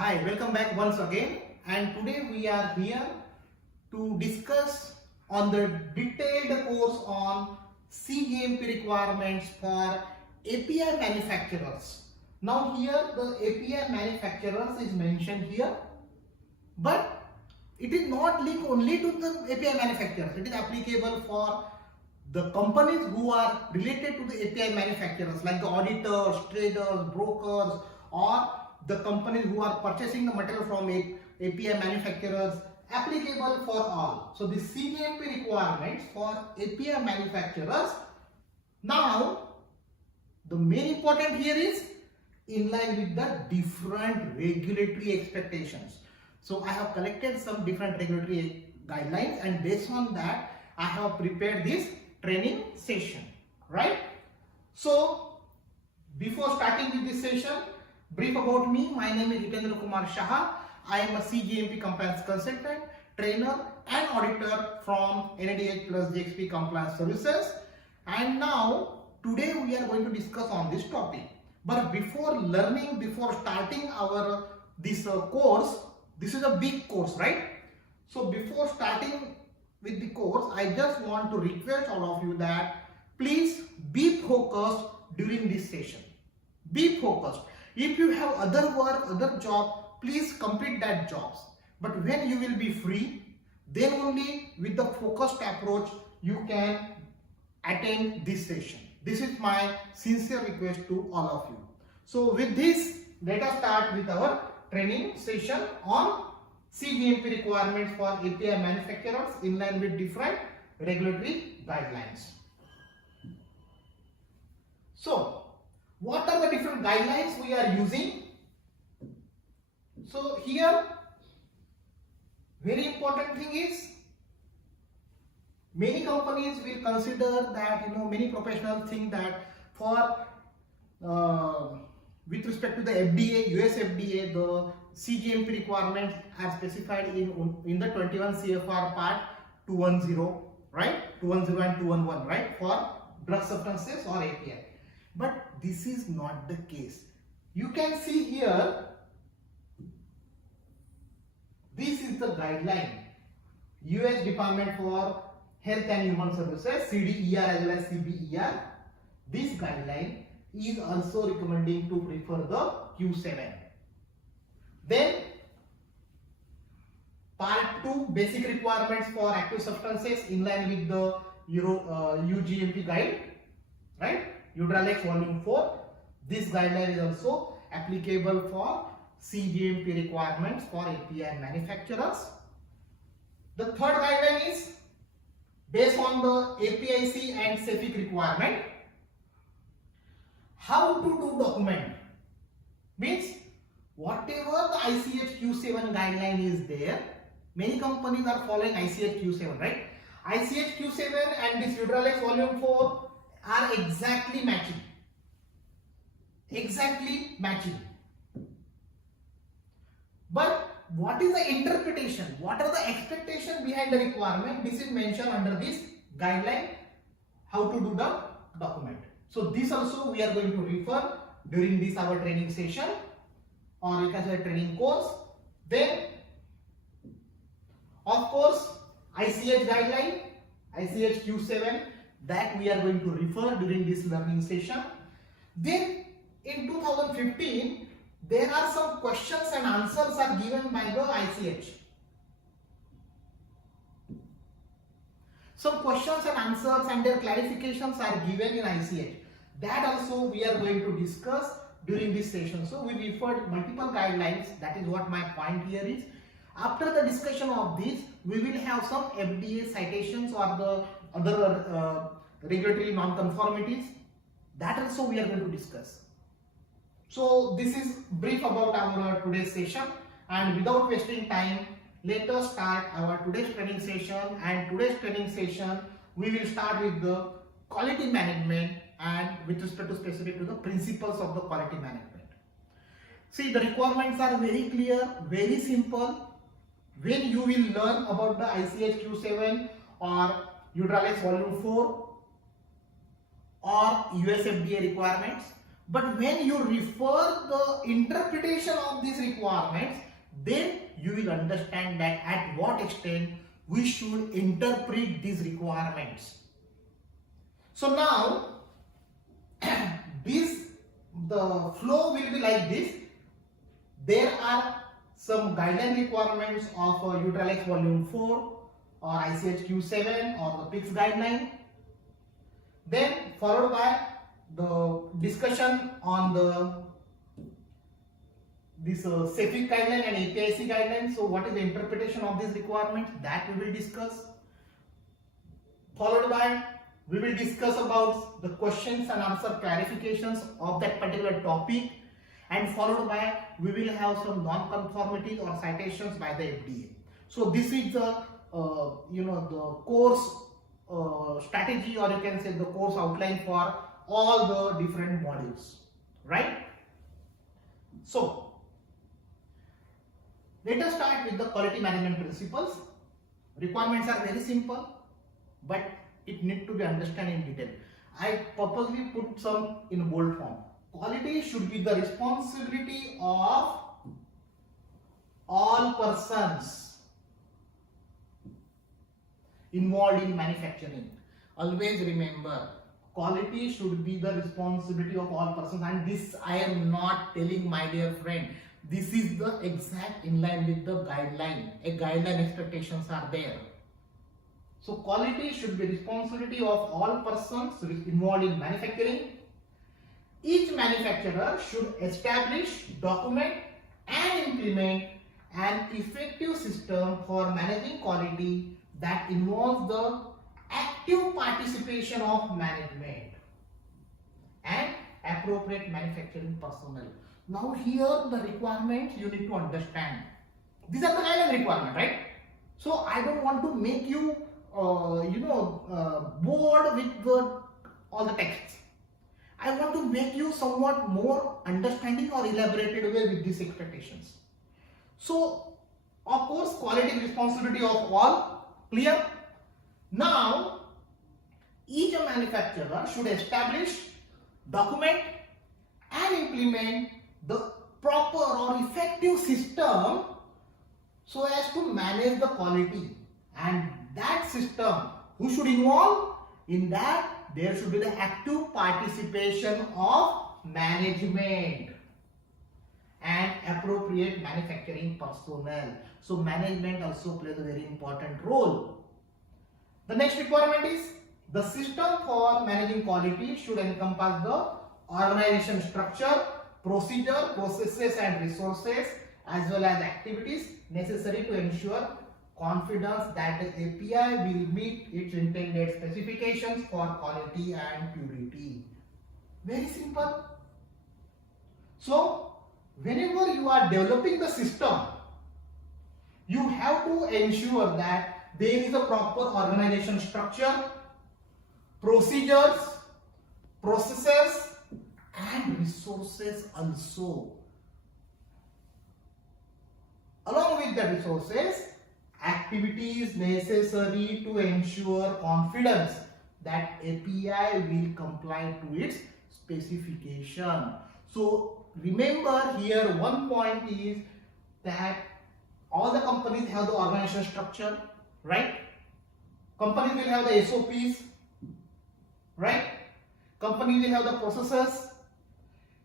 Hi, welcome back once again, and today we are here to discuss on the detailed course on cGMP requirements for API manufacturers. Now here the API manufacturers is mentioned here, but it is not linked only to the API manufacturers. It is applicable for the companies who are related to the API manufacturers like the auditors, traders, brokers, or the companies who are purchasing the material from API manufacturers, applicable for all. So the cGMP requirements for API manufacturers. Now the main important here is in line with the different regulatory expectations. So I have collected some different regulatory guidelines, and based on that I have prepared this training session, right? So before starting with this session, brief about me. My name is Shah. I am a cGMP compliance consultant, trainer and auditor from NADH plus GXP compliance services. And now today we are going to discuss on this topic. But before starting our this course, this is a big course, right? So before starting with the course, I just want to request all of you that please be focused during this session. Be focused. If you have other work, other job, please complete that jobs. But when you will be free, then only with the focused approach you can attend this session. This is my sincere request to all of you. So with this, let us start with our training session on cGMP requirements for API manufacturers in line with different regulatory guidelines. So what are the different guidelines we are using? So here, very important thing is, many companies will consider that, many professionals think that for with respect to the FDA, USFDA, the cGMP requirements are specified in the 21 CFR part 210, right? 210 and 211, right? For drug substances or API. But this is not the case. You can see here, this is the guideline. US Department for Health and Human Services, CDER as well as CBER. This guideline is also recommending to prefer the Q7. Then part 2, basic requirements for active substances in line with the EUGMP guide, right? Eudralex Volume 4. This guideline is also applicable for cGMP requirements for API manufacturers. The third guideline is based on the APIC and CEFIC requirement. How to do document means whatever the ICH Q7 guideline is there, many companies are following ICH Q7, right? ICH Q7 and this Eudralex Volume 4 are exactly matching. Exactly matching. But what is the interpretation? What are the expectations behind the requirement? This is mentioned under this guideline, how to do the document. So this also we are going to refer during this our training session, or you can say training course. Then of course ICH guideline, ICH Q7, that we are going to refer during this learning session. Then in 2015 there are some questions and answers are given by the ICH. Some questions and answers and their clarifications are given in ICH. That also we are going to discuss during this session. So we referred multiple guidelines. That is what my point here is. After the discussion of this, we will have some FDA citations or the other regulatory non-conformities. That also we are going to discuss. So this is brief about our today's session, and without wasting time, let us start our today's training session. And today's training session we will start with the quality management and with respect to specific to the principles of the quality management. See, the requirements are very clear, very simple. When you will learn about the ICH Q7 or Eudralex Volume 4 or USFDA requirements, But when you refer the interpretation of these requirements, then you will understand that at what extent we should interpret these requirements. So now, the flow will be like this. There are some guideline requirements of Eudralex Volume 4 or ICHQ 7 or the PICS guideline. Then followed by the discussion on this CEFIC guideline and APIC guideline. So what is the interpretation of these requirements, that we will discuss. Followed by, we will discuss about the questions and answer clarifications of that particular topic, and followed by, we will have some non-conformities or citations by the FDA. So this is the the course strategy, or you can say the course outline for all the different modules, right? So let us start with the quality management principles. Requirements are very simple, but it need to be understood in detail. I purposely put some in bold form. Quality should be the responsibility of all persons involved in manufacturing. Always remember, quality should be the responsibility of all persons, and this I am not telling, my dear friend. This is the exact in line with the guideline. A guideline expectations are there. So quality should be responsibility of all persons involved in manufacturing. Each manufacturer should establish, document and implement an effective system for managing quality that involves the active participation of management and appropriate manufacturing personnel. Now here the requirements you need to understand. These are the guideline requirements, right? So I don't want to make you bored with all the texts. I want to make you somewhat more understanding or elaborated way with these expectations. So of course, quality responsibility of all, clear? Now each manufacturer should establish, document and implement the proper or effective system so as to manage the quality. And that system, who should involve in that? There should be the active participation of management and appropriate manufacturing personnel. So management also plays a very important role. The next requirement is the system for managing quality should encompass the organization structure, procedure, processes and resources, as well as activities necessary to ensure confidence that the API will meet its intended specifications for quality and purity. Very simple. So whenever you are developing the system, you have to ensure that there is a proper organization structure, procedures, processes and resources also. Along with the resources, activities necessary to ensure confidence that API will comply to its specification. So remember here, one point is that all the companies have the organization structure, right? Companies will have the SOPs, right? Companies will have the processes,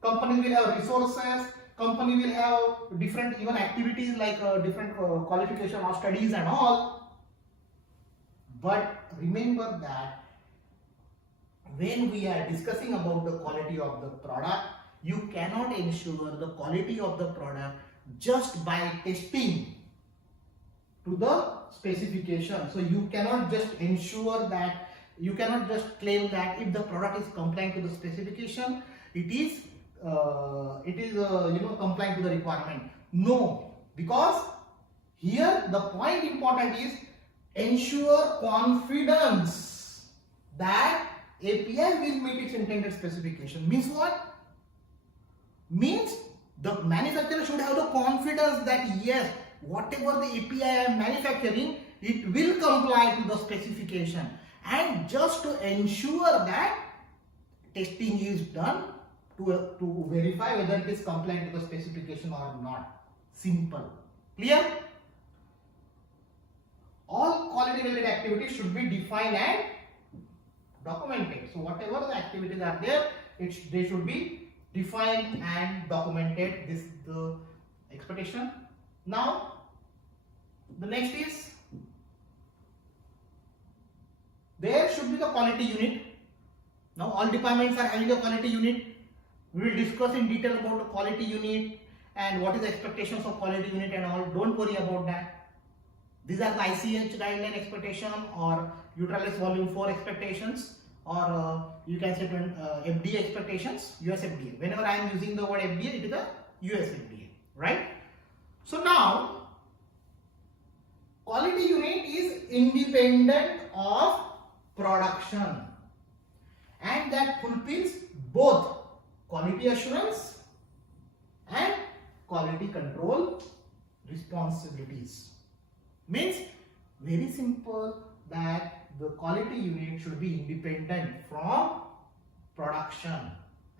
companies will have resources, company will have different even activities like different qualification or studies and all. But remember that when we are discussing about the quality of the product, you cannot ensure the quality of the product just by testing to the specification. So you cannot just ensure that, you cannot just claim that if the product is compliant to the specification, it is compliant to the requirement. No, because here the point important is ensure confidence that API will meet its intended specification. Means what? Means the manufacturer should have the confidence that yes, whatever the API I am manufacturing, it will comply to the specification. And just to ensure that testing is done, to verify whether it is compliant to the specification or not. Simple. Clear? All quality related activities should be defined and documented. So whatever the activities are there, they should be defined and documented. This is the expectation. Now the next is, there should be the quality unit. Now all departments are having a quality unit. We will discuss in detail about the quality unit and what is the expectations of quality unit and all. Don't worry about that. These are the ICH guideline expectation or Eudralex Volume 4 expectations, or you can say FDA expectations, USFDA. Whenever I am using the word FDA, it is a USFDA, right? So now, quality unit is independent of production and that fulfills both quality assurance and quality control responsibilities. Means very simple that the quality unit should be independent from production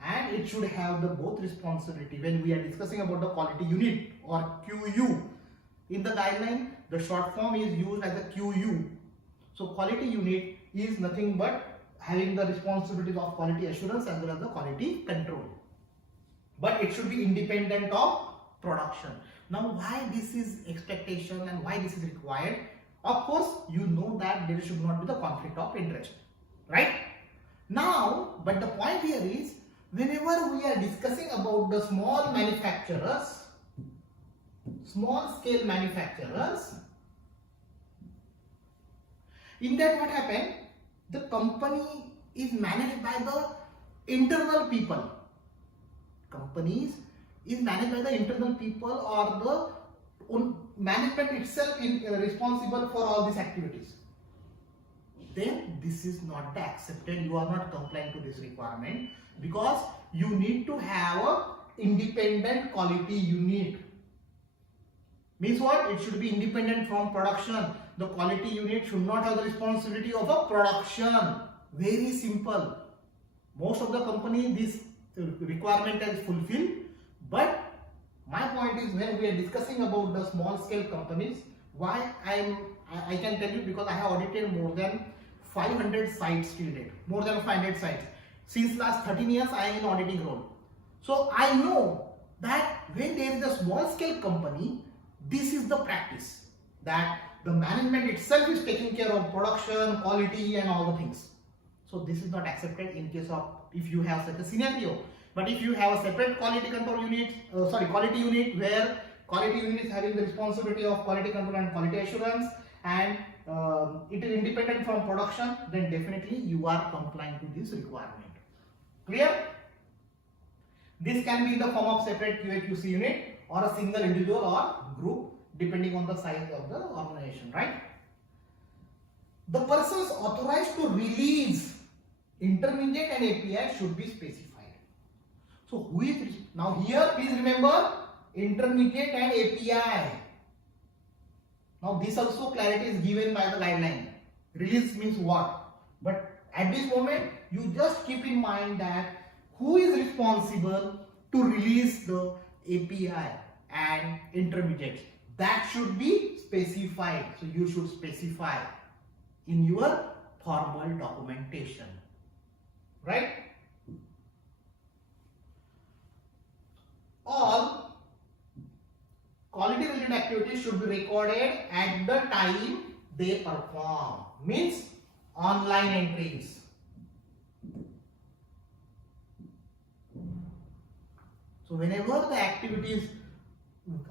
and it should have the both responsibility. When we are discussing about the quality unit or QU in the guideline, the short form is used as a QU. So quality unit is nothing but having the responsibilities of quality assurance as well as the quality control. But it should be independent of production. Now why this is expectation and why this is required? Of course, you know that there should not be the conflict of interest, right? Now, but the point here is, whenever we are discussing about the small manufacturers, small scale manufacturers, in that what happened? The company is managed by the internal people. Companies is managed by the internal people or the management itself is responsible for all these activities. Then this is not accepted. You are not compliant to this requirement because you need to have a independent quality unit. Means what? It should be independent from production. The quality unit should not have the responsibility of a production. Very simple. Most of the company this requirement is fulfilled, but my point is when we are discussing about the small scale companies, why I can tell you because I have audited more than 500 sites till date, more than 500 sites. Since last 13 years I am in auditing role. So I know that when there is a small scale company, this is the practice that the management itself is taking care of production, quality and all the things. So this is not accepted in case of if you have such a scenario. But if you have a separate quality control unit, quality unit where quality unit is having the responsibility of quality control and quality assurance and it is independent from production, then definitely you are complying to this requirement. Clear? This can be in the form of separate QA/QC unit or a single individual or group depending on the size of the organization, right? The persons authorized to release intermediate and API should be specified. So who is now here? Please remember intermediate and API. Now this also clarity is given by the guideline. Release means what? But at this moment you just keep in mind that who is responsible to release the API and intermediate. That should be specified. So you should specify in your formal documentation, right? All quality related activities should be recorded at the time they perform. Means online entries. So whenever the activities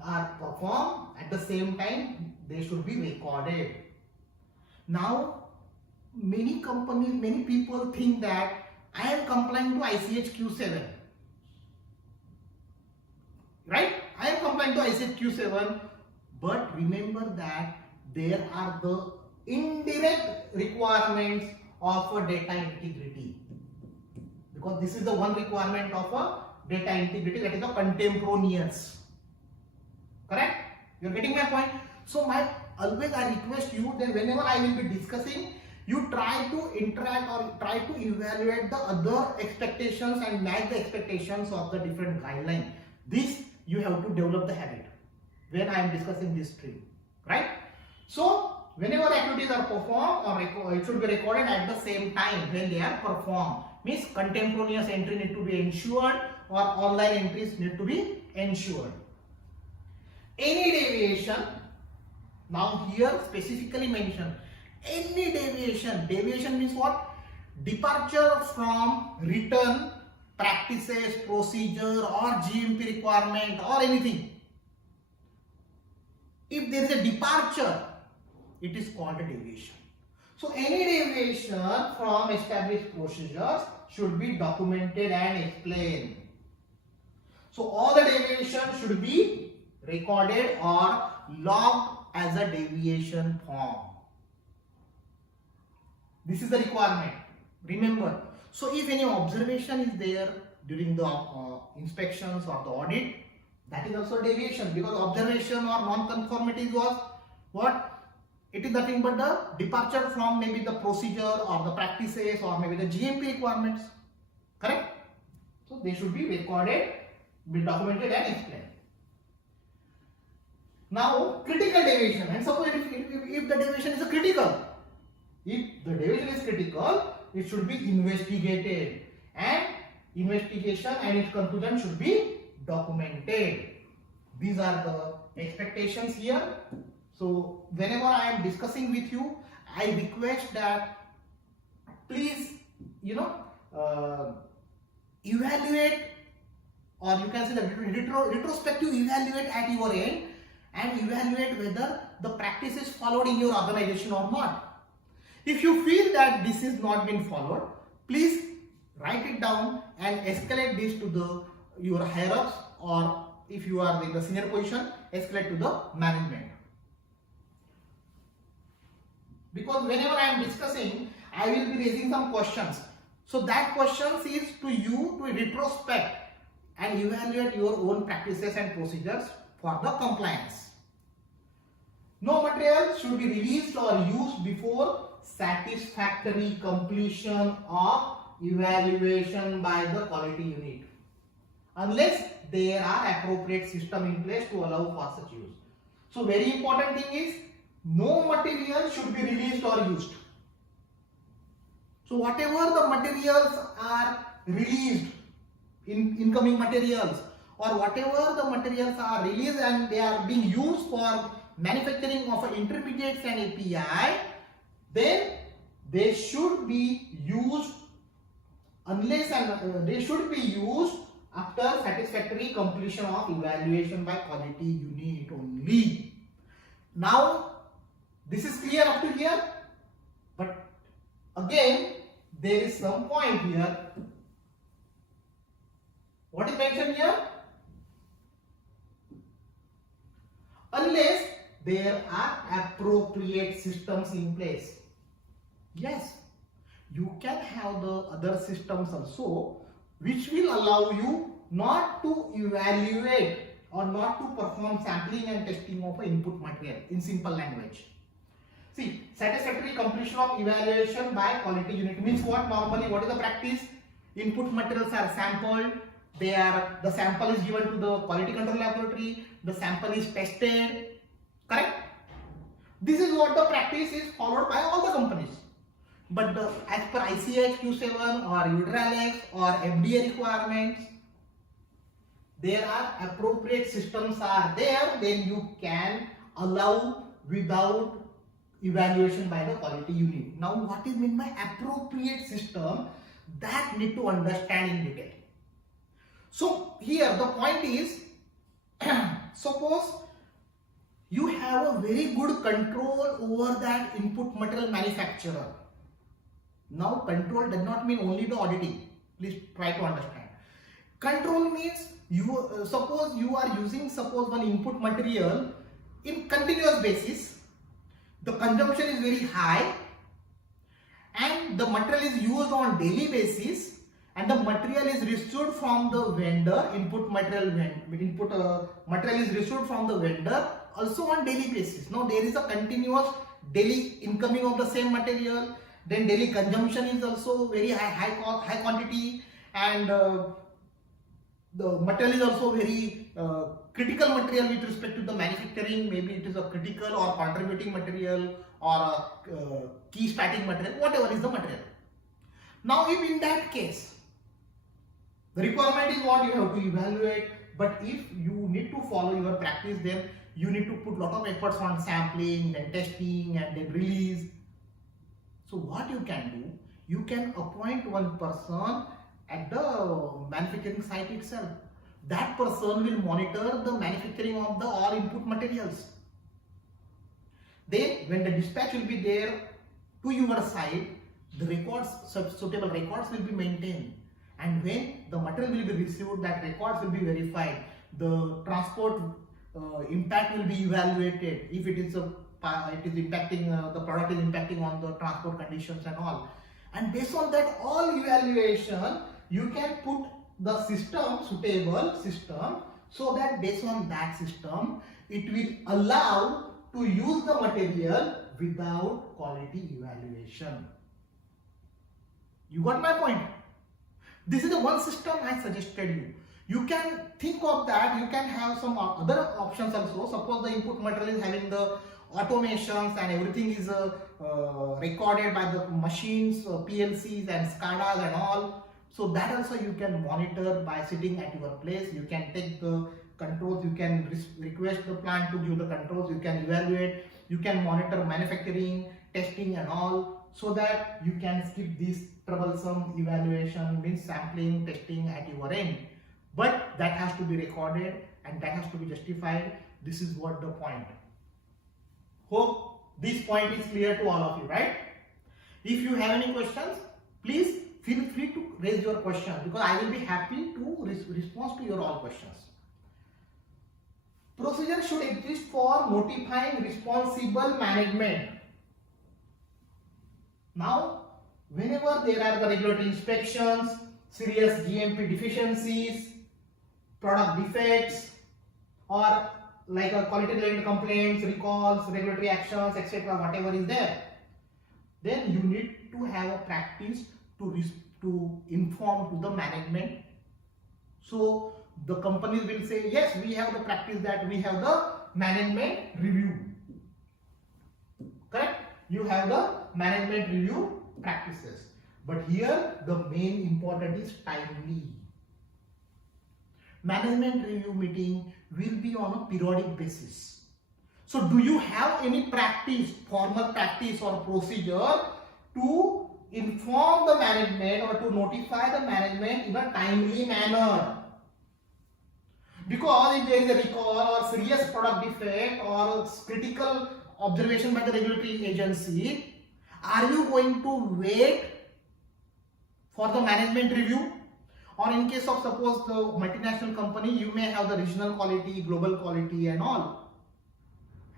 are performed at the same time, they should be recorded. Now many companies, many people think that I am complying to ICH Q7. Right? I am complying to ICH Q7, but remember that there are the indirect requirements of a data integrity. Because this is the one requirement of a data integrity, that is the contemporaneous. Correct? You are getting my point? So always I request you that whenever I will be discussing, you try to interact or try to evaluate the other expectations and match the expectations of the different guidelines. This you have to develop the habit when I am discussing this stream, right? So whenever activities are performed, or it should be recorded at the same time when they are performed. Means contemporaneous entry need to be ensured, or online entries need to be ensured. Any deviation, now here specifically mentioned, any deviation. Deviation means what? Departure from written practices, procedure, or GMP requirement, or anything. If there is a departure, it is called a deviation. So any deviation from established procedures should be documented and explained. So all the deviations should be recorded or logged as a deviation form. This is the requirement. Remember. So if any observation is there during the inspections or the audit, that is also deviation, because observation or non-conformity was what? It is nothing but the departure from maybe the procedure or the practices or maybe the GMP requirements. Correct? So they should be recorded, be documented and explained. Now critical deviation, and suppose if the deviation is critical, if the deviation is critical, it should be investigated, and investigation and its conclusion should be documented. These are the expectations here. So whenever I am discussing with you, I request that please, evaluate, or you can say the retrospective evaluate at your end, and evaluate whether the practice is followed in your organization or not. If you feel that this is not been followed, please write it down and escalate this to your higher ups, or if you are in the senior position, escalate to the management. Because whenever I am discussing, I will be raising some questions. So that questions is to you to retrospect and evaluate your own practices and procedures for the compliance. No material should be released or used before satisfactory completion of evaluation by the quality unit, unless there are appropriate system in place to allow for such use. So very important thing is, no material should be released or used. So whatever the materials are released, incoming materials, or whatever the materials are released and they are being used for manufacturing of intermediates and API, then they should be used unless they should be used after satisfactory completion of evaluation by quality unit only. Now this is clear up to here, but again there is some point here. What is mentioned here? Unless there are appropriate systems in place. Yes, you can have the other systems also which will allow you not to evaluate or not to perform sampling and testing of input material in simple language. See, satisfactory completion of evaluation by quality unit means what? Normally, what is the practice? Input materials are sampled. The sample is given to the quality control laboratory. The sample is tested. Correct? This is what the practice is followed by all the companies. But as per ICH Q7 or Eudralex or FDA requirements, there are appropriate systems are there. Then you can allow without evaluation by the quality unit. Now, what is meant by appropriate system? That need to understand in detail. So here the point is, suppose you have a very good control over that input material manufacturer. Now control does not mean only the auditing. Please try to understand. Control means suppose you are using one input material in continuous basis. The consumption is very high and the material is used on daily basis, and the material is received from the vendor, material is received from the vendor also on daily basis. Now there is a continuous daily incoming of the same material, Then daily consumption is also very high quantity, and the material is also very critical material with respect to the manufacturing. Maybe it is a critical or contributing material or a key static material, whatever is the material. Now if in that case the requirement is what you have to evaluate, but if you need to follow your practice, then you need to put lot of efforts on sampling, then testing, and then release. So what you can do, you can appoint one person at the manufacturing site itself. That person will monitor the manufacturing of the all input materials. Then when the dispatch will be there to your site, the records, suitable records will be maintained. And when the material will be received, that records will be verified. The transport impact will be evaluated. If it is impacting, the product is impacting on the transport conditions and all. And based on that all evaluation, you can put the system, suitable system, so that based on that system, it will allow to use the material without quality evaluation. You got my point? This is the one system I suggested you. You can think of that. You can have some other options also. Suppose the input material is having the automations and everything is recorded by the machines, PLCs and SCADAs and all. So that also you can monitor by sitting at your place. You can take the controls, you can request the plant to give the controls, you can evaluate, you can monitor manufacturing, testing and all, so that you can skip this troublesome evaluation, means sampling, testing at your end. But that has to be recorded and that has to be justified. This is what the point. Hope this point is clear to all of you, right? If you have any questions, please feel free to raise your question, because I will be happy to respond to your all questions. Procedure should exist for notifying responsible management. Now, whenever there are the regulatory inspections, serious GMP deficiencies, product defects, or like a quality related complaints, recalls, regulatory actions, etc., whatever is there, then you need to have a practice to inform to the management. So the companies will say, yes, we have the practice that we have the management review. Correct? You have the management review practices. But here the main important is timely. Management review meeting will be on a periodic basis. So do you have any practice, formal practice or procedure to inform the management or to notify the management in a timely manner? Because if there is a recall or serious product defect or critical observation by the regulatory agency, are you going to wait for the management review? Or in case of suppose the multinational company, you may have the regional quality, global quality and all.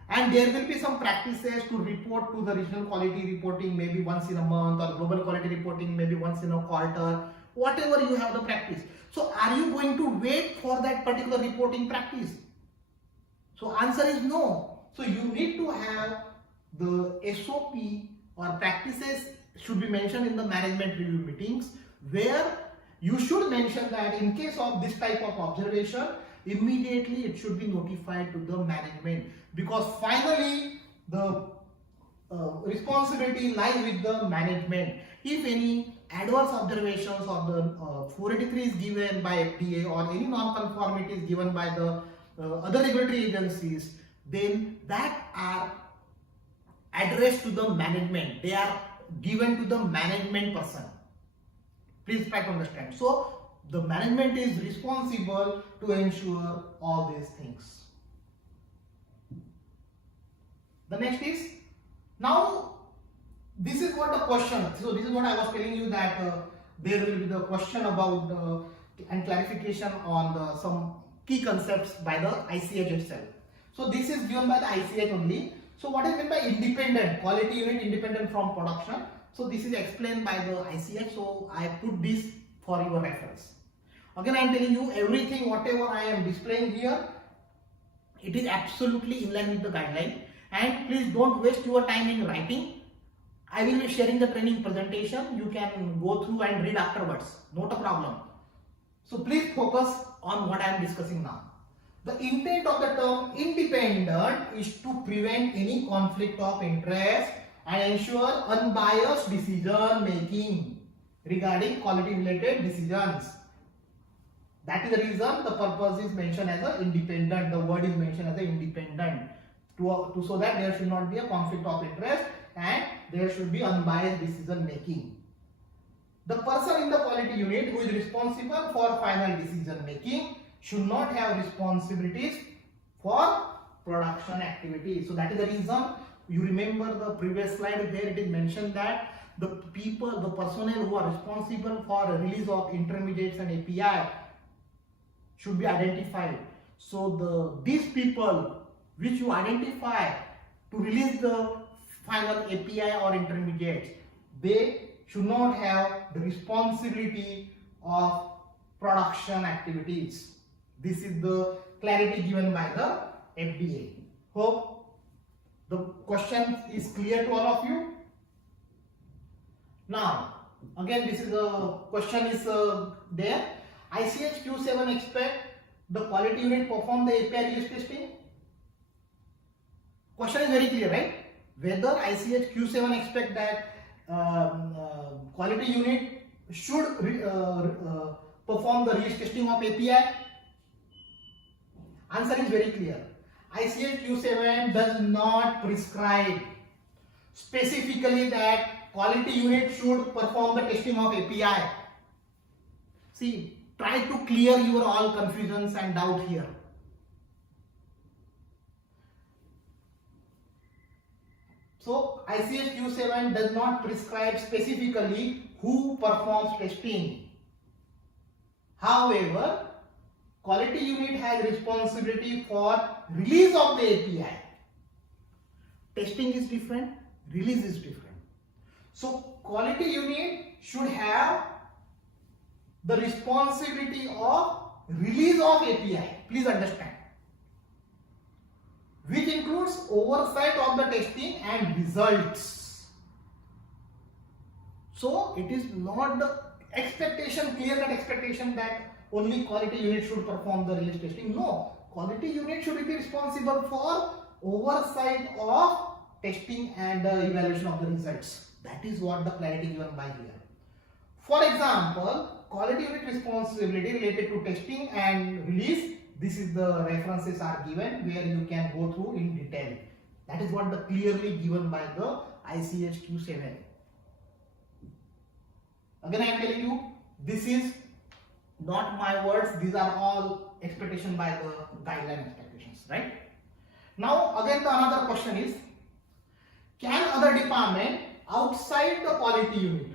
And there will be some practices to report to the regional quality reporting maybe once in a month, or global quality reporting maybe once in a quarter, whatever you have the practice. So are you going to wait for that particular reporting practice? So answer is no. So you need to have the SOP or practices should be mentioned in the management review meetings, where you should mention that in case of this type of observation, immediately it should be notified to the management, because finally the responsibility lies with the management. If any adverse observations of the 483 is given by FDA or any non-conformity is given by the other regulatory agencies, then that are addressed to the management. They are given to the management person. Please try to understand. So the management is responsible to ensure all these things. The next is, now this is what the question. So this is what I was telling you, that there will be the question about and clarification on some key concepts by the ICH itself. So this is given by the ICH only. So what is meant by independent, quality unit independent from production? So this is explained by the ICH. So I put this for your reference. Again, I am telling you everything, whatever I am displaying here, it is absolutely in line with the guideline. And please don't waste your time in writing. I will be sharing the training presentation. You can go through and read afterwards. Not a problem. So please focus on what I am discussing now. The intent of the term independent is to prevent any conflict of interest and ensure unbiased decision making regarding quality related decisions. That is the reason the purpose is mentioned as a independent. The word is mentioned as a independent so that there should not be a conflict of interest and there should be unbiased decision making. The person in the quality unit who is responsible for final decision making should not have responsibilities for production activities. So that is the reason you remember the previous slide where it is mentioned that the personnel who are responsible for the release of intermediates and API should be identified. So these people which you identify to release the final API or intermediates, they should not have the responsibility of production activities. This is the clarity given by the FDA. Hope the question is clear to all of you. Now, again, this is a question is there. ICH Q7 expect the quality unit perform the API release testing. Question is very clear, right? Whether ICH Q7 expect that quality unit should perform the release testing of API. Answer is very clear. ICH Q7 does not prescribe specifically that quality unit should perform the testing of API. See, try to clear your all confusions and doubt here. So ICH Q7 does not prescribe specifically who performs testing. However, quality unit has responsibility for release of the API. Testing is different, release is different. So quality unit should have the responsibility of release of API. Please understand. Which includes oversight of the testing and results. So it is not the expectation, clear-cut expectation that only quality unit should perform the release testing. No, quality unit should be responsible for oversight of testing and evaluation of the results. That is what the clarity given by here. For example, quality unit responsibility related to testing and release. This is the references are given where you can go through in detail. That is what the clearly given by the ICH Q7. Again, I am telling you, this is not my words. These are all expectation by the guideline expectations, right? Now, again, the another question is, can other department outside the quality unit,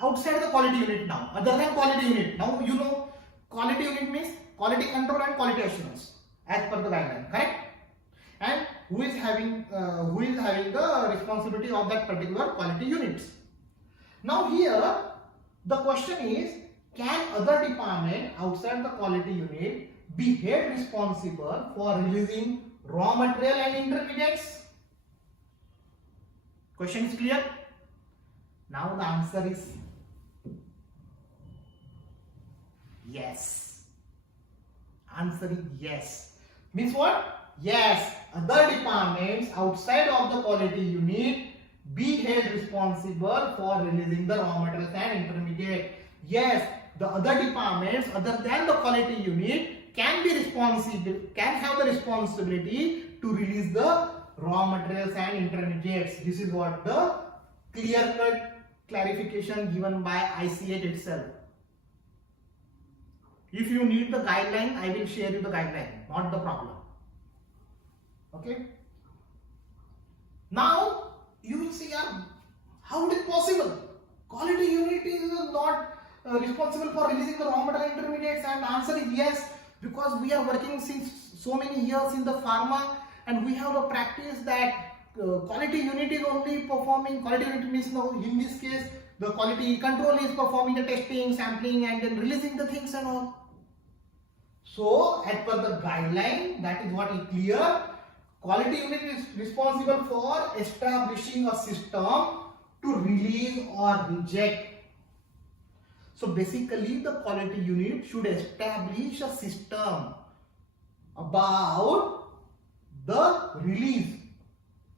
outside the quality unit now, other than quality unit, now you know quality unit means quality control and quality assurance as per the guideline, correct? And who is having the responsibility of that particular quality units. Now here the question is, can other department outside the quality unit be held responsible for releasing raw material and intermediates? Question is clear? Now the answer is yes. Answer is yes. Means what? Yes, other departments outside of the quality unit be held responsible for releasing the raw materials and intermediate. Yes, the other departments other than the quality unit can be responsible, can have the responsibility to release the raw materials and intermediates. This is what the clear-cut clarification given by ICH itself. If you need the guideline, I will share you the guideline, not the problem. Okay. Now you will see how it is possible. Quality unit is not responsible for releasing the raw material intermediates, and answer is yes, because we are working since so many years in the pharma and we have a practice that quality unit is only performing, quality unit means now in this case the quality control is performing the testing, sampling and then releasing the things and all. So as per the guideline, that is what is clear. Quality unit is responsible for establishing a system to release or reject. So basically the quality unit should establish a system about the release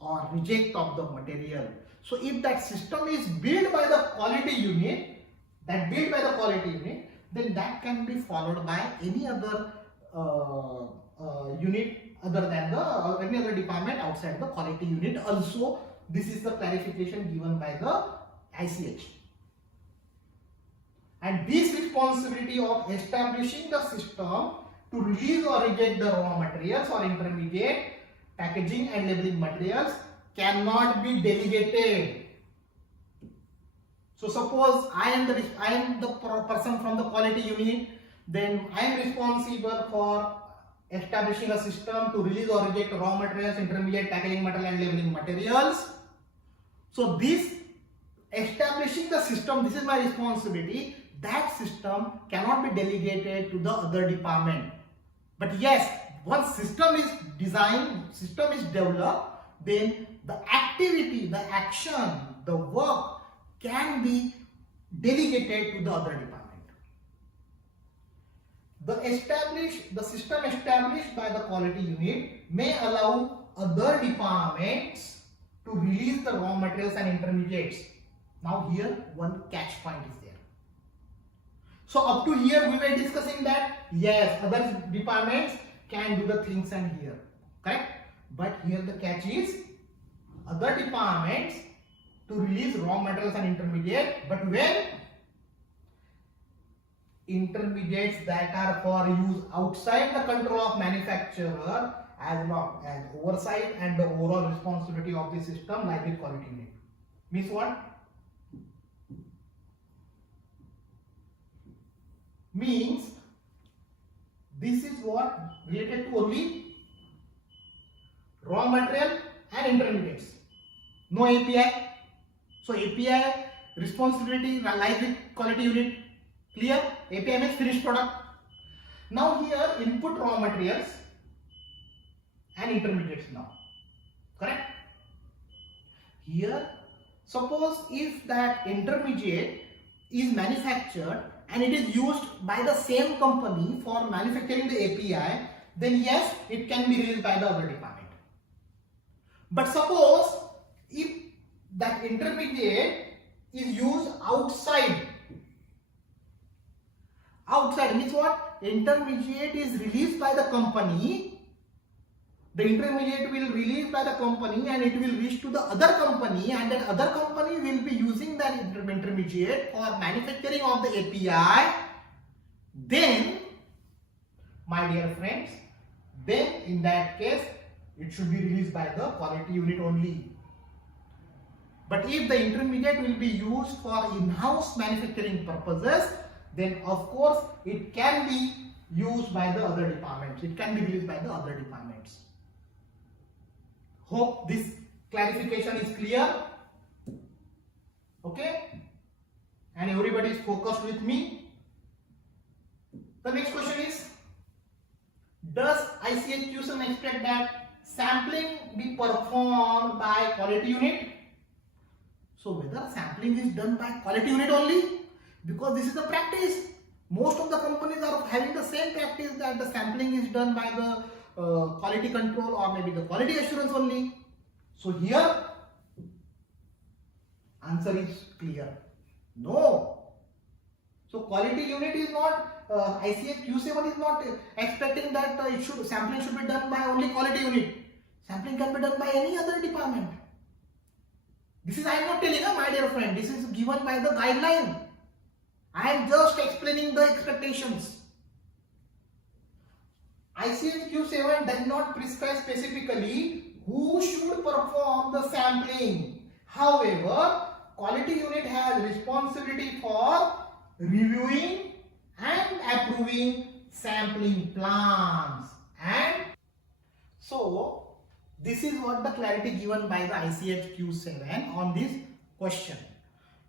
or reject of the material. So if that system is built by the quality unit, then that can be followed by any other unit other than the any other department outside the quality unit. Also, this is the clarification given by the ICH. And this responsibility of establishing the system to release or reject the raw materials or intermediate packaging and labeling materials cannot be delegated. So suppose I am the person from the quality unit, then I am responsible for establishing a system to release or reject raw materials, intermediate packaging material and labeling materials. So this establishing the system, this is my responsibility. That system cannot be delegated to the other department. But yes, once system is designed, system is developed, then the activity, the action, the work can be delegated to the other department. The system established by the quality unit may allow other departments to release the raw materials and intermediates. Now here one catch point is there. So up to here we were discussing that yes, other departments can do the things and here, correct? But here the catch is other departments to release raw materials and intermediate, but when intermediates that are for use outside the control of manufacturer, as long as oversight and the overall responsibility of the system lies with quality unit. Means what? Means this is what related to only raw material and intermediates, no API. So API responsibility lies with quality unit. Clear? API means finished product. Now here input raw materials and intermediates now, correct? Here suppose if that intermediate is manufactured and it is used by the same company for manufacturing the API, then yes, it can be released by the other department. But suppose if that intermediate is used outside means what? Intermediate is released by the company. The intermediate will release by the company and it will reach to the other company, and that other company will be using that intermediate for manufacturing of the API. Then, my dear friends, then in that case it should be released by the quality unit only. But if the intermediate will be used for in-house manufacturing purposes, then of course it can be used by the other departments. It can be released by the other departments. Hope this clarification is clear. Okay? And everybody is focused with me. The next question is, does ICH QCM expect that sampling be performed by quality unit? So whether sampling is done by quality unit only, because this is the practice. Most of the companies are having the same practice that the sampling is done by the quality control or maybe the quality assurance only. So here answer is clear. No. So quality unit is not, ICH Q7 is not expecting that sampling should be done by only quality unit. Sampling can be done by any other department. This is I am not telling, my dear friend, this is given by the guideline. I am just explaining the expectations. ICH Q7 does not prescribe specifically who should perform the sampling. However, quality unit has responsibility for reviewing and approving sampling plans. And so, this is what the clarity given by the ICH Q7 on this question.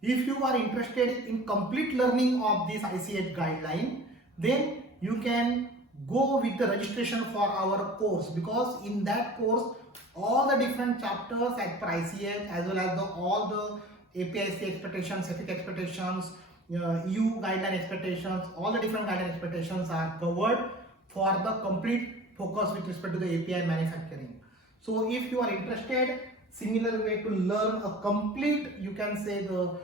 If you are interested in complete learning of this ICH guideline, then you can go with the registration for our course, because in that course all the different chapters like ICH as well as all the APIC expectations, CEFIC expectations, EU guideline expectations, all the different guideline expectations are covered for the complete focus with respect to the API manufacturing. So if you are interested, similar way to learn a complete, you can say, the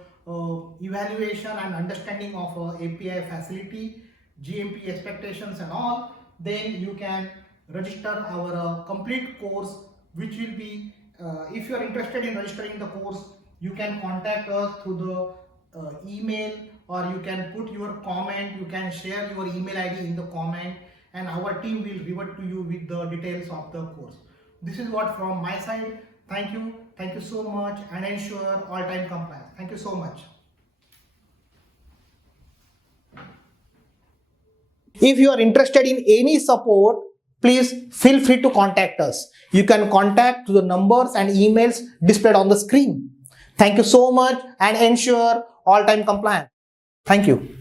evaluation and understanding of API facility, GMP expectations and all, then you can register our complete course, which will be, if you are interested in registering the course, you can contact us through the email, or you can put your comment, you can share your email ID in the comment, and our team will revert to you with the details of the course. This is what from my side. Thank you so much, and ensure all time compliance. Thank you so much. If you are interested in any support, please feel free to contact us. You can contact the numbers and emails displayed on the screen. Thank you so much, and ensure all time compliance. Thank you.